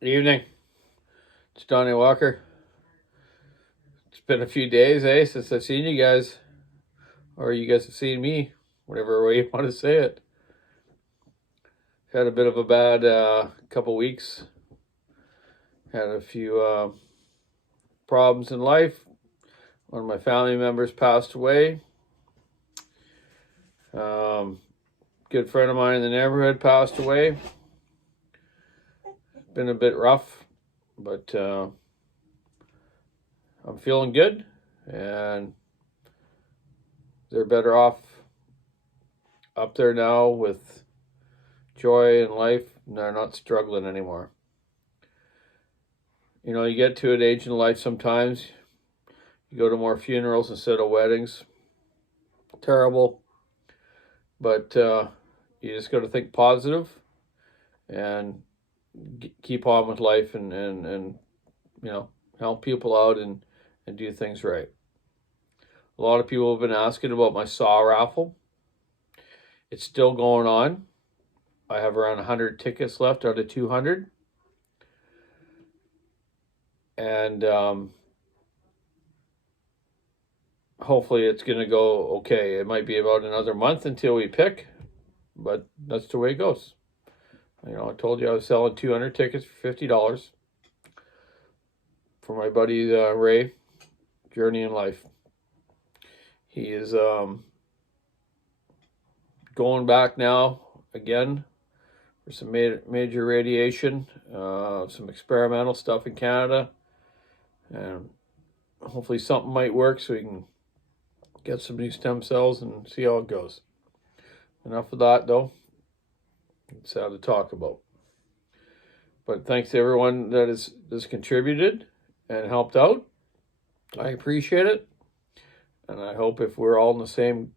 Good evening. It's Donny Walker. It's been a few days, since I've seen you guys, or you guys have seen me, whatever way you want to say it. Had a bit of a bad couple weeks. Had a few problems in life. One of my family members passed away. Good friend of mine in the neighborhood passed away. Been a bit rough, but I'm feeling good, and they're better off up there now with joy in life, and they're not struggling anymore. You know, you get to an age in life sometimes, you go to more funerals instead of weddings. Terrible. But you just got to think positive and keep on with life and you know, help people out and do things right. A lot of people have been asking about my saw raffle. It's still going on. I have around 100 tickets left out of 200. And hopefully it's going to go okay. It might be about another month until we pick, but that's the way it goes. You know, I told you I was selling 200 tickets for $50 for my buddy Ray, Journey in Life. He is going back now again for some major radiation, some experimental stuff in Canada, and hopefully something might work so we can get some new stem cells and see how it goes. Enough of that, though. It's sad to talk about. But thanks to everyone that has contributed and helped out. I appreciate it. And I hope if we're all in the same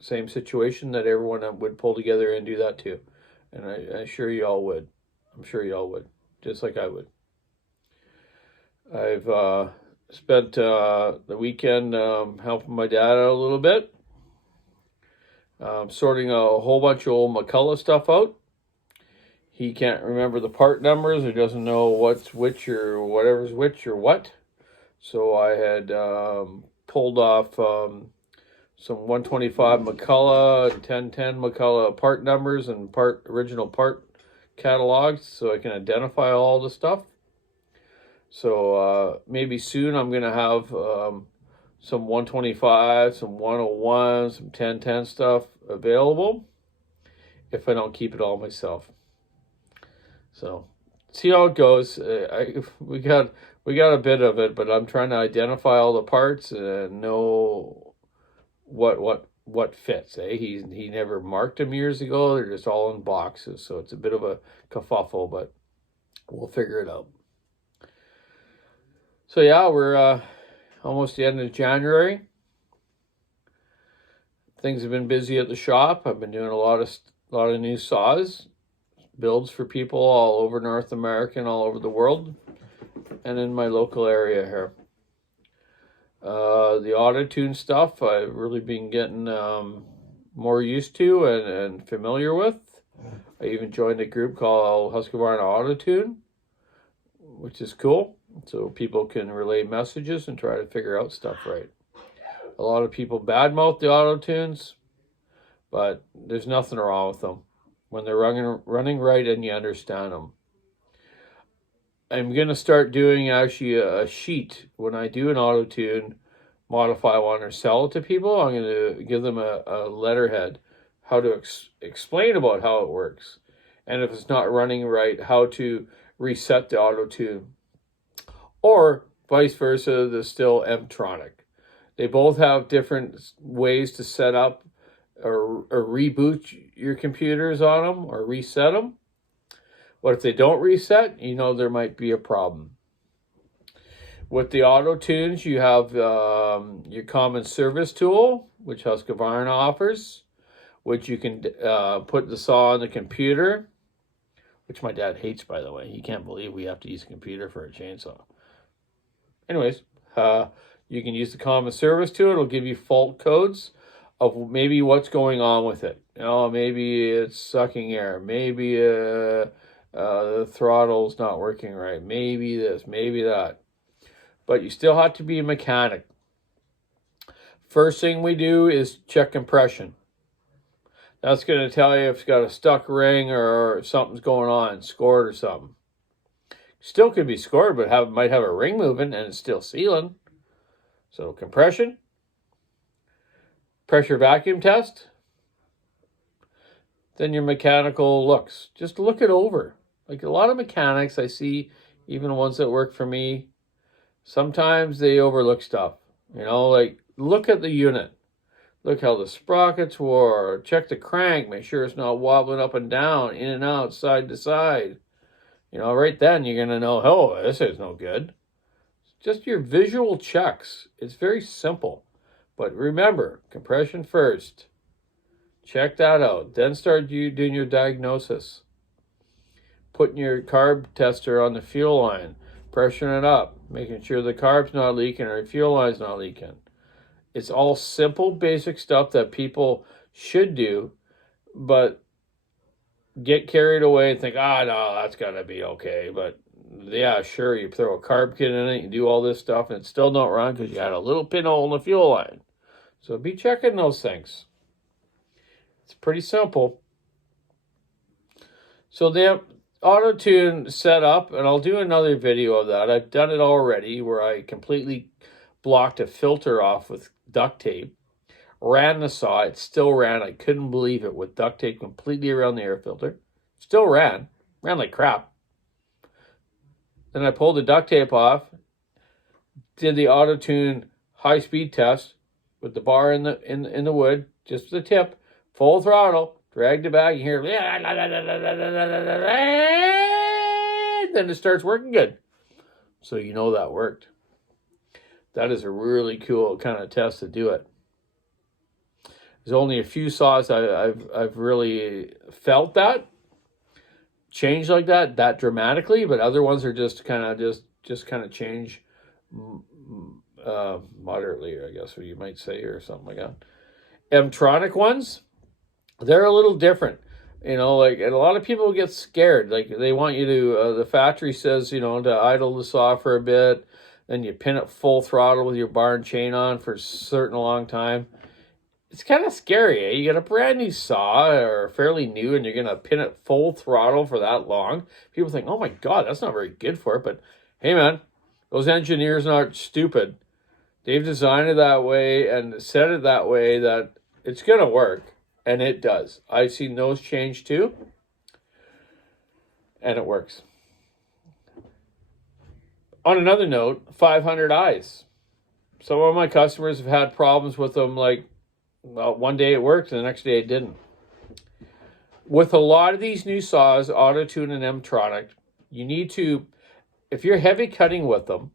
situation that everyone would pull together and do that too. And I'm sure you all would. I'm sure you all would. Just like I would. I've spent the weekend helping my dad out a little bit. Sorting a whole bunch of old McCullough stuff out. He can't remember the part numbers or doesn't know what's which or whatever's which or what. So I had pulled off some 125 McCullough and 1010 McCullough part numbers and original part catalogs so I can identify all the stuff. So maybe soon I'm going to have some 125, some 101, some 1010 stuff available if I don't keep it all myself. So see how it goes. We got a bit of it, but I'm trying to identify all the parts and know what fits. He never marked them years ago. They're just all in boxes, so it's a bit of a kerfuffle, but we'll figure it out. So yeah, we're almost the end of January. Things have been busy at the shop. I've been doing a lot of new saws, builds for people all over North America and all over the world, and in my local area here. The AutoTune stuff I've really been getting more used to and familiar with. I even joined a group called Husqvarna AutoTune, which is cool. So people can relay messages and try to figure out stuff right. A lot of people badmouth the AutoTunes, but there's nothing wrong with them when they're running right and you understand them. I'm going to start doing actually a sheet when I do an AutoTune, modify one or sell it to people. I'm going to give them a letterhead, how to explain about how it works. And if it's not running right, how to reset the AutoTune. Or vice versa, the Stihl M-Tronic. They both have different ways to set up or reboot your computers on them or reset them. But if they don't reset, you know there might be a problem. With the AutoTunes, you have your common service tool, which Husqvarna offers, which you can put the saw on the computer, which my dad hates, by the way. He can't believe we have to use a computer for a chainsaw. Anyways, you can use the common service tool. It'll give you fault codes of maybe what's going on with it. You know, maybe it's sucking air. Maybe The throttle's not working right. Maybe this, maybe that. But you still have to be a mechanic. First thing we do is check compression. That's going to tell you if it's got a stuck ring or if something's going on, scored or something. Still could be scored, but might have a ring moving and it's still sealing. So compression, pressure vacuum test, then your mechanical looks. Just look it over. Like a lot of mechanics I see, even ones that work for me, sometimes they overlook stuff. You know, like look at the unit. Look how the sprockets wore. Check the crank. Make sure it's not wobbling up and down, in and out, side to side. You know, right then you're going to know, oh, this is no good. Just your visual checks. It's very simple. But remember, compression first. Check that out. Then start doing your diagnosis. Putting your carb tester on the fuel line. Pressuring it up. Making sure the carb's not leaking or the fuel line's not leaking. It's all simple, basic stuff that people should do, but get carried away and think, no, that's got to be okay. But yeah, sure, you throw a carb kit in it, you do all this stuff, and it's still not run because you got a little pinhole in the fuel line. So be checking those things. It's pretty simple. So the AutoTune setup, and I'll do another video of that. I've done it already where I completely blocked a filter off with duct tape, ran the saw, it still ran. I couldn't believe it, with duct tape completely around the air filter. Still ran like crap. Then I pulled the duct tape off, did the AutoTune high speed test with the bar in the wood, just the tip, full throttle, dragged it back, you hear, then it starts working good. So you know that worked. That is a really cool kind of test to do it. There's only a few saws I've really felt that change like that dramatically, but other ones are just kind of change moderately, I guess what you might say, or something like that. M-tronic ones, they're a little different. You know, like, and a lot of people get scared. Like, they want you to, the factory says, you know, to idle the saw for a bit. Then you pin it full throttle with your bar and chain on for a certain long time. It's kind of scary, eh? You get a brand new saw, or fairly new, and you're going to pin it full throttle for that long. People think, oh my God, that's not very good for it. But hey, man, those engineers aren't stupid. They've designed it that way and set it that way that it's going to work. And it does. I've seen those change too. And it works. On another note, 500 eyes. Some of my customers have had problems with them, like, well, one day it worked and the next day it didn't. With a lot of these new saws, AutoTune and M-tronic, you need to, if you're heavy cutting with them,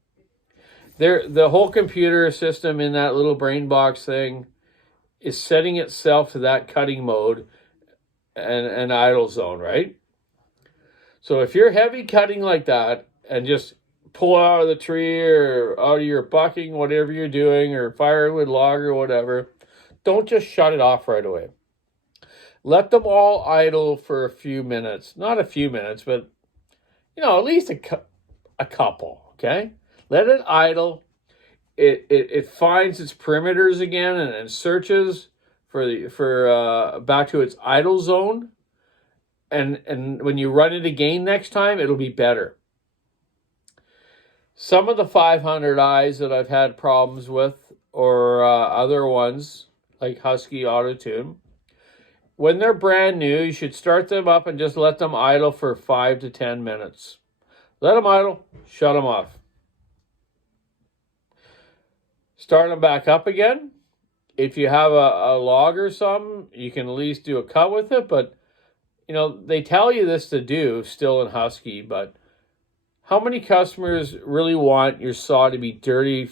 the whole computer system in that little brain box thing is setting itself to that cutting mode and idle zone, right? So if you're heavy cutting like that and just pull out of the tree or out of your bucking, whatever you're doing, or firewood log or whatever, don't just shut it off right away. Let them all idle for a few minutes. Not a few minutes, but, you know, at least a couple, okay? Let it idle. It finds its perimeters again and searches for back to its idle zone. And when you run it again next time, it'll be better. Some of the 500 eyes that I've had problems with, or other ones like Husky AutoTune, when they're brand new, you should start them up and just let them idle for 5 to 10 minutes. Let them idle, shut them off. Start them back up again. If you have a log or something, you can at least do a cut with it. But, you know, they tell you this to do still in Husky, but how many customers really want your saw to be dirty,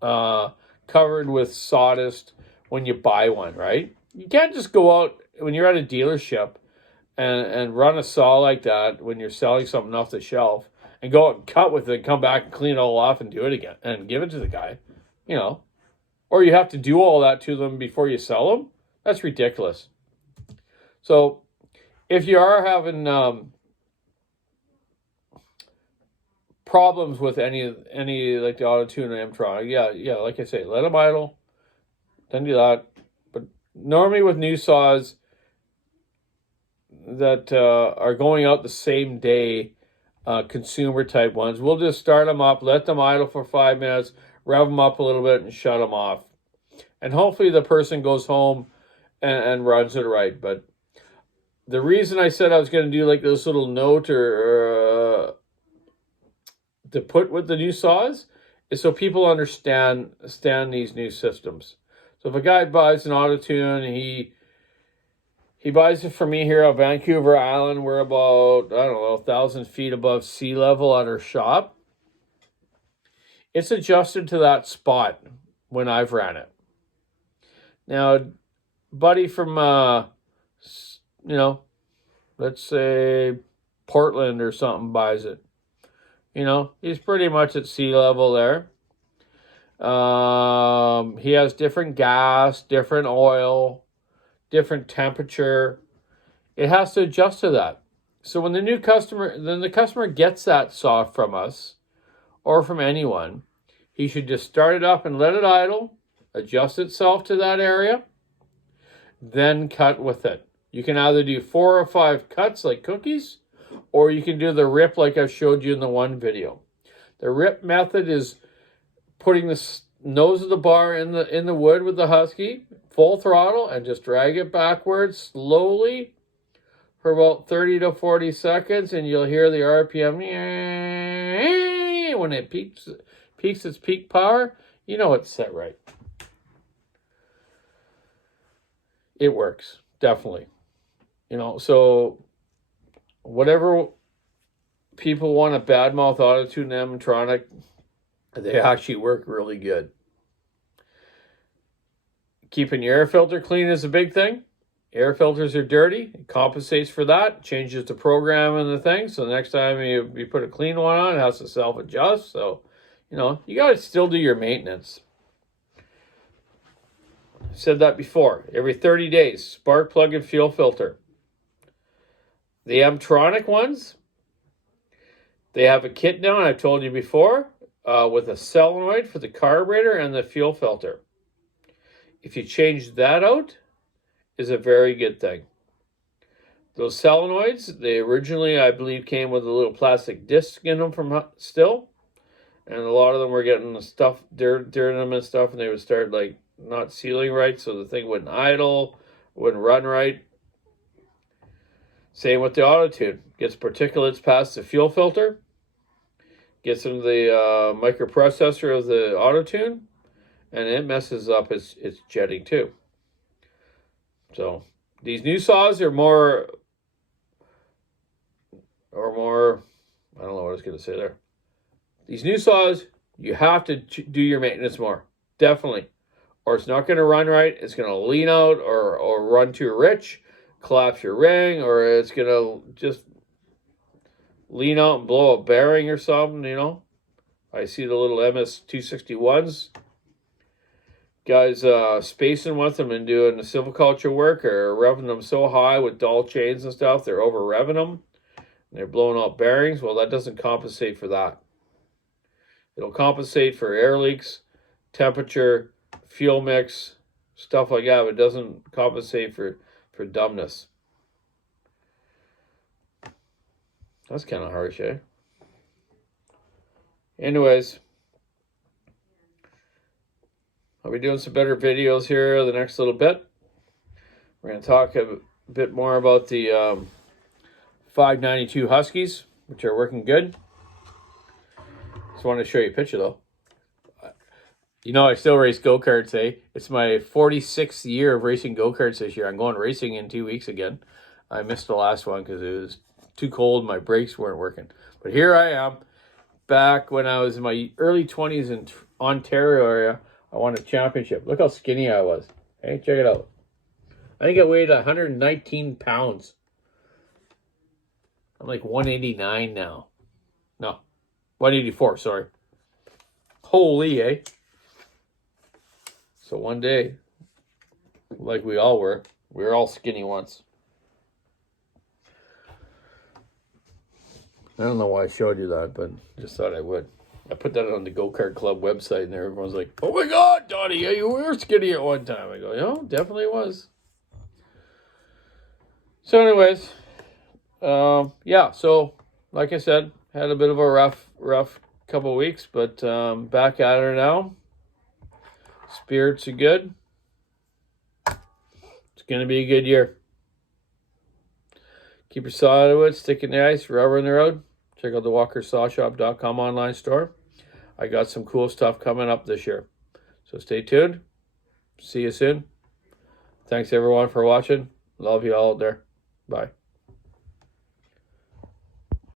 covered with sawdust when you buy one, right? You can't just go out when you're at a dealership and run a saw like that when you're selling something off the shelf and go out and cut with it and come back and clean it all off and do it again and give it to the guy, you know. Or you have to do all that to them before you sell them. That's ridiculous. So if you are having problems with any like the AutoTune or M-tronic, yeah, like I say, let them idle, then do that. But normally with new saws that are going out the same day, consumer type ones, we'll just start them up, let them idle for 5 minutes, rev them up a little bit, and shut them off. And hopefully the person goes home and runs it right. But the reason I said I was going to do like this little note or to put with the new saws is so people understand these new systems. So if a guy buys an AutoTune, he buys it from me here on Vancouver Island. We're about, I don't know, 1,000 feet above sea level at our shop. It's adjusted to that spot when I've ran it. Now, buddy from, let's say Portland or something buys it. He's pretty much at sea level there. He has different gas, different oil, different temperature. It has to adjust to that. So when the customer gets that saw from us or from anyone, he should just start it up and let it idle, adjust itself to that area, then cut with it. You can either do 4 or 5 cuts like cookies, or you can do the rip like I showed you in the one video. The rip method is putting the nose of the bar in the wood with the Husky, full throttle, and just drag it backwards slowly for about 30 to 40 seconds, and you'll hear the RPM when it peaks its peak power. You know it's set right. It works, definitely. So whatever people want to badmouth AutoTune and M-tronic, they actually work really good. Keeping your air filter clean is a big thing. Air filters are dirty. It compensates for that. Changes the program and the thing. So the next time you put a clean one on, it has to self-adjust. So, you got to still do your maintenance. I said that before. Every 30 days, spark plug and fuel filter. The M-tronic ones, they have a kit now, and I've told you before, with a solenoid for the carburetor and the fuel filter. If you change that out, is a very good thing. Those solenoids, they originally, I believe, came with a little plastic disc in them from Stihl, and a lot of them were getting the stuff, dirt in them and stuff, and they would start like not sealing right, so the thing wouldn't idle, wouldn't run right. Same with the AutoTune. Gets particulates past the fuel filter, gets into the microprocessor of the AutoTune, and it messes up its jetting too. So these new saws are more, I don't know what I was going to say there. These new saws, you have to do your maintenance more, definitely, or it's not going to run right. It's going to lean out or run too rich, collapse your ring, or it's going to just lean out and blow a bearing or something, I see the little MS-261s. Guys spacing with them and doing the silviculture work or revving them so high with dull chains and stuff, they're over revving them. And they're blowing out bearings. Well, that doesn't compensate for that. It'll compensate for air leaks, temperature, fuel mix, stuff like that, but it doesn't compensate for dumbness. That's kind of harsh, eh? Anyways, I'll be doing some better videos here the next little bit. We're going to talk a bit more about the 592 Huskies, which are working good. Just wanted to show you a picture, though. I still race go-karts, eh? It's my 46th year of racing go-karts this year. I'm going racing in 2 weeks again. I missed the last one because it was too cold. My brakes weren't working. But here I am, back when I was in my early 20s in Ontario area. I won a championship. Look how skinny I was. Hey, check it out. I think I weighed 119 pounds. I'm like 189 now. No, 184, sorry. Holy, eh? So one day, like we all were, we were all skinny once. I don't know why I showed you that, but just thought I would. I put that on the Go-kart Club website, and everyone's like, "Oh my God, Donny, yeah, you were skinny at one time." I go, "Yeah, definitely was." So, anyways, yeah. So, like I said, had a bit of a rough couple weeks, but back at her now. Spirits are good. It's gonna be a good year. Keep your saw out of wood, stick in the ice, rubber in the road. Check out the walkersawshop.com online store. I got some cool stuff coming up this year. So stay tuned. See you soon. Thanks everyone for watching. Love you all out there. Bye.